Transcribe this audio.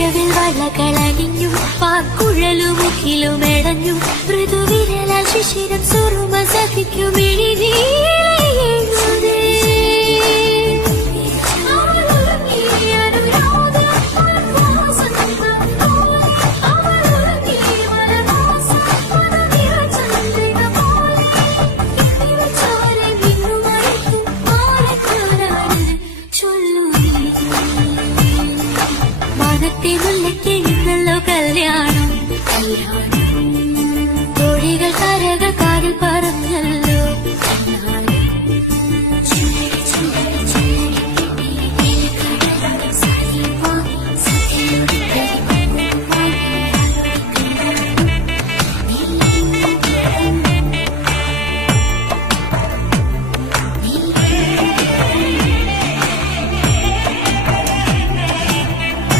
മഴവിൽ വള്ളകളണിഞ്ഞു പാക്കുഴലുമുഖിലുമെടഞ്ഞു മൃദുവിരല ശിശിരം സുറുമ സഖിക്കും കല്യാണം കോഴികൾ കരകൾ കാതിൽ പറ